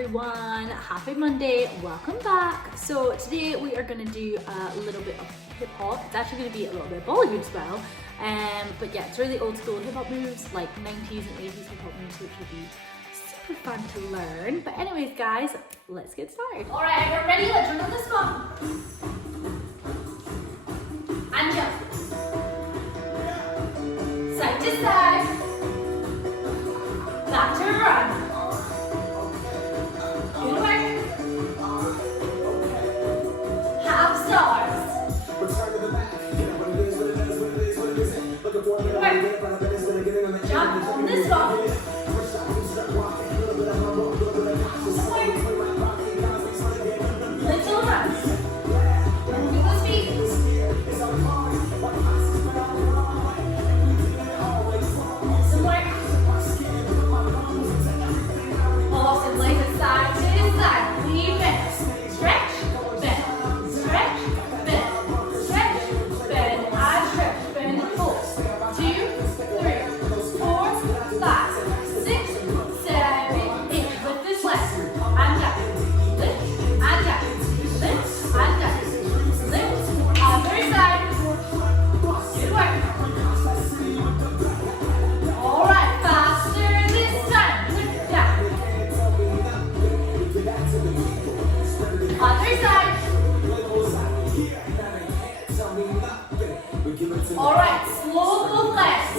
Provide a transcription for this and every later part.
everyone, happy Monday, welcome back. So today we are going to do a little bit of hip hop. It's actually going to be a little bit of Bollywood as well, but yeah, it's really old school hip hop moves, like 90s and 80s hip hop moves, which will be super fun to learn. But anyways guys, let's get started. Alright, we're ready, let's run on this one. And jump. Side to side. Back to run. Good work. Half stars. Good work. Jump on this one. Little runs. Moving those feet. Some work. Awesome. Like a side to side. Leave it. Stretch, bend, stretch, bend, stretch, bend, and stretch, bend, and pull. 2, 3, 4, 5, 6, 7, 8. With this leg. And down. Lift, and down. Lift, and down. Lift. Other side. Good work. All right. Faster this time. Lift down. Other side. All right, slow both legs.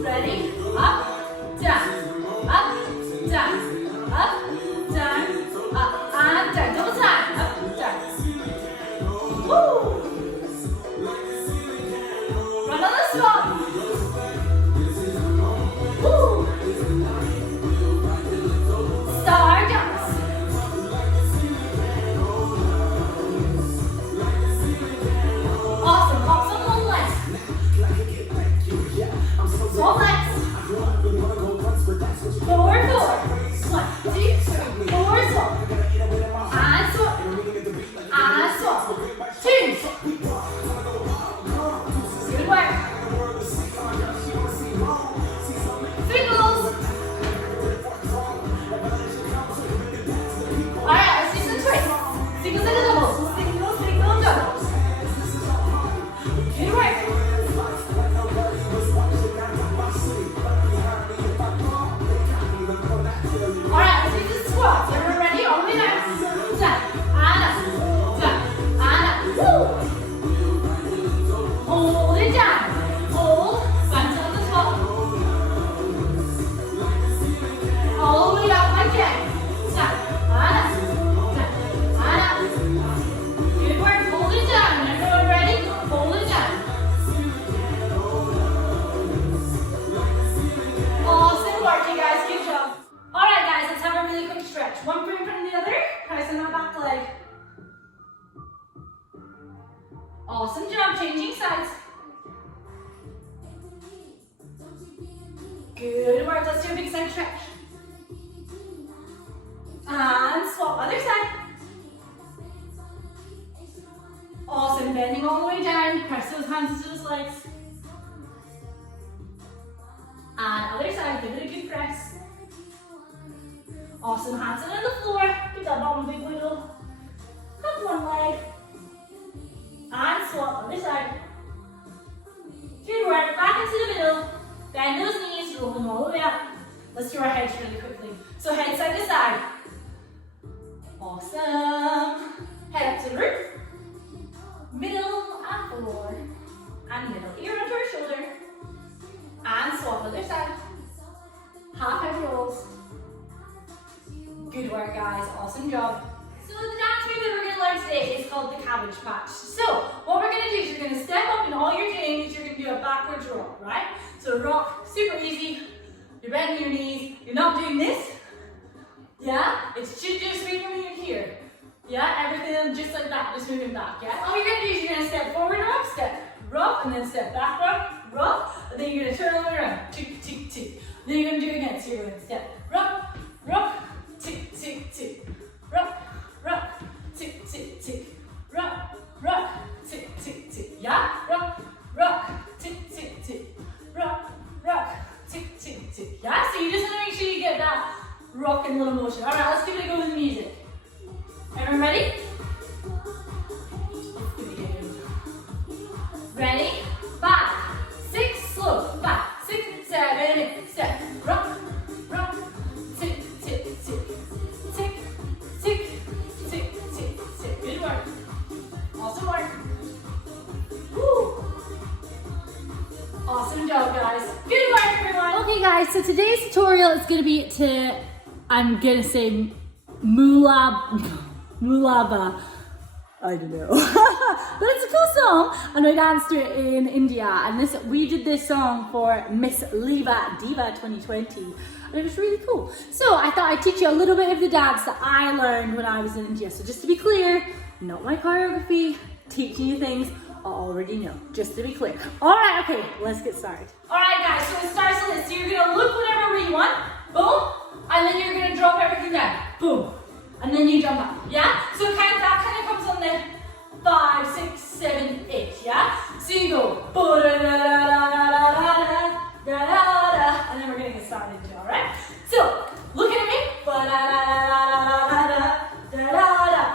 Ready? Up, down, up, down, up, down, up, and down. Double time. Up, down. Woo! Run on the spot. Woo! Star jumps. Awesome. Hops on one leg. Swap legs. Forward, forward. 1, 2, 3. Forward swap. And swap. And swap. 2. Good work. Singles. Alright, let's do some twists. Singles and doubles. Singles, single, doubles. Good work. Alright, let's do some squats. Everyone ready? All the way down. Down. And up. Down. And up. Woo! Hold it down. Hold. Bounce on the top. All the way up again. Down. And up. Down. And up. Good work. Hold it down. Everyone ready? Hold it down. Awesome work, you guys. Good job. Alright guys, let's have a really quick stretch. One foot in front of the other. Press on that back leg. Awesome job. Changing sides. Good work. Let's do a big side stretch. And swap other side. Awesome. Bending all the way down. Press those hands into those legs. And other side. Give it a good press. Awesome. Hands in on the floor. Give that bottom a big wiggle. Up one leg. And swap other side. Good work. Back into the middle. Bend those knees. Roll them all the way up. Let's do our heads really quickly. So head side to side. Awesome. Head up to the roof. Middle and forward. And middle ear onto our shoulder. And swap other side. Half head rolls. Good work guys, awesome job. So the dance move that we're going to learn today is called the cabbage patch. So what we're going to do is you're going to step up and all you're doing is you're going to do a backwards rock, right? So rock, super easy. You're bending your knees. You're not doing this. Yeah? It's just moving here. Yeah? Everything just like that, just moving back. Yeah? All you're going to do is you're going to step forward rock, and then step back rock, and then you're going to turn all the way around. Tick, tick, tick. Then you're going to do it again. So you're going to step rock, rock, tick, tick, tick. Rock, rock, tick, tick, tick. Rock, rock, tick, tick, tick. Yeah? Rock, rock, tick, tick, tick. Rock, rock, tick, tick, tick. Yeah? So you just want to make sure you get that rocking little motion. All right, let's give it a go with the music. Everyone ready? Ready? 5, 6, slow. 5, 6, 7, 8. Step. Rock, rock. Tick, tick, tick. Tick, tick, tick, tick, tick. Good work. Awesome work. Woo. Awesome job, guys. Good work, everyone. Okay, guys, so today's tutorial is going to be to, I'm going to say Muqabla. I don't know. But it's a cool song, and I danced to it in India, and we did this song for Miss LIVA Diva 2020, and it was really cool. So I thought I'd teach you a little bit of the dance that I learned when I was in India. So just to be clear, not my choreography, teaching you things I already know, just to be clear. All right, okay, let's get started. All right, guys, so it starts like this. So you're gonna look whatever way you want, boom, and then you're gonna drop everything down, boom. And then you jump up, yeah? So that kind of comes on the 5, 6, 7, 8, yeah? So you go, and then we're gonna get started, all right? So, looking at me,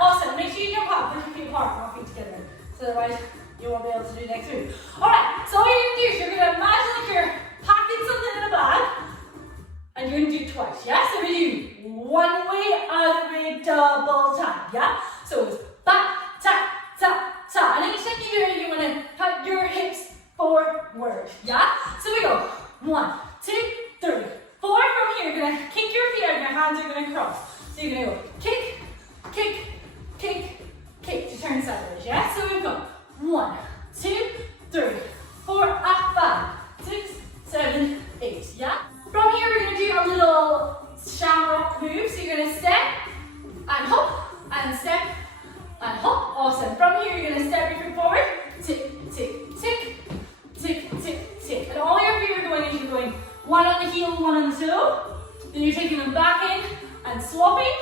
awesome, make sure you jump up, put your feet apart, not feet together, so otherwise you won't be able to do the next move. All right, so all you're gonna do is you're gonna imagine like you're packing something in a bag, and you're gonna do it twice, yeah? So we do one way, other way, double time, yeah? So it's ba, ta, ta, ta. And each time you do it, you wanna put your hips forward, yeah? So we go 1, 2, 3, 4. From here, you're gonna kick your feet out, and your hands are gonna cross. So you're gonna go kick, kick, kick, kick to turn sideways, yeah? So we go 1, 2, 3, 4, 5, 6, 7, 8, yeah? From here, we're going to do a little shamrock move. So you're going to step and hop and step and hop. Awesome. From here, you're going to step your feet forward. Tick, tick, tick, tick, tick, tick. And all your feet are going is you're going one on the heel, one on the toe. Then you're taking them back in and swapping.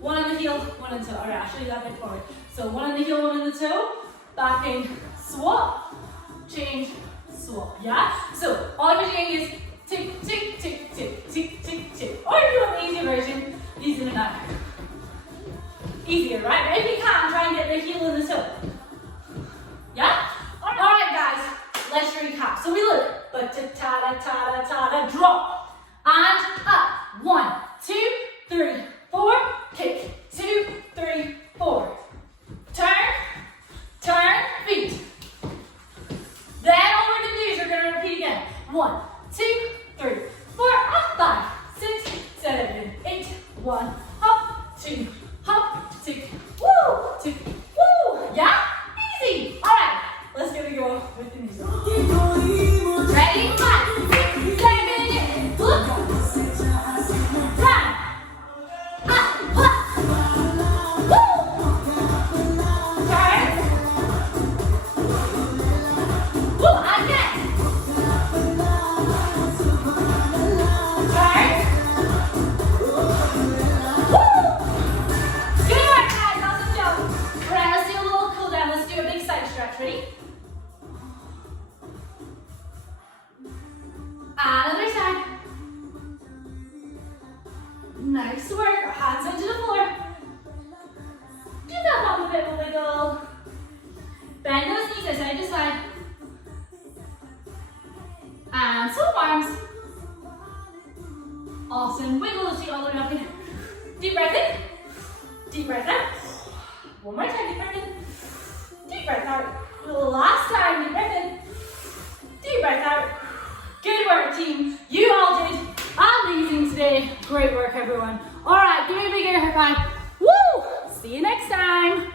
One on the heel, one on the toe. All right, I'll show you that bit forward. So one on the heel, one on the toe. Back in, swap, change, swap. Yeah? So all you're doing is tick, tick, tick, tick, tick, tick, tick. Or if you want the easier version, these in the back. Easier, right? But if you can't, try and get the heel and the toe. Yeah? Alright, guys, let's recap. So we look, but ta da ta da ta da, drop, and up. 1, 2, 3, 4, kick. 2, 3, 4. Turn, turn, feet. Then all we're gonna do is we're gonna repeat again. 1, 2, 3, 4, 5, 6, 7, 8. 1, hop, 2, hop, tick, woo, tick, woo. Yeah? Easy. All right, let's give it a go with the music. Ready? 5, 6, 7, 8. Look. Run. Up, up. Woo. Turn. Woo, again. Ready? Another side. Nice work. Our hands onto the floor. Do that one a bit of a wiggle. Bend those knees side to side. And swap arms. Awesome. Wiggle those feet all the way up in. Deep breath in. Deep breath out. One more time. Deep breath in. Deep breath out. Last time, deep breath in. Deep breath out. Good work, team. You all did amazing today. Great work, everyone. All right, give me a big air high five. Woo! See you next time.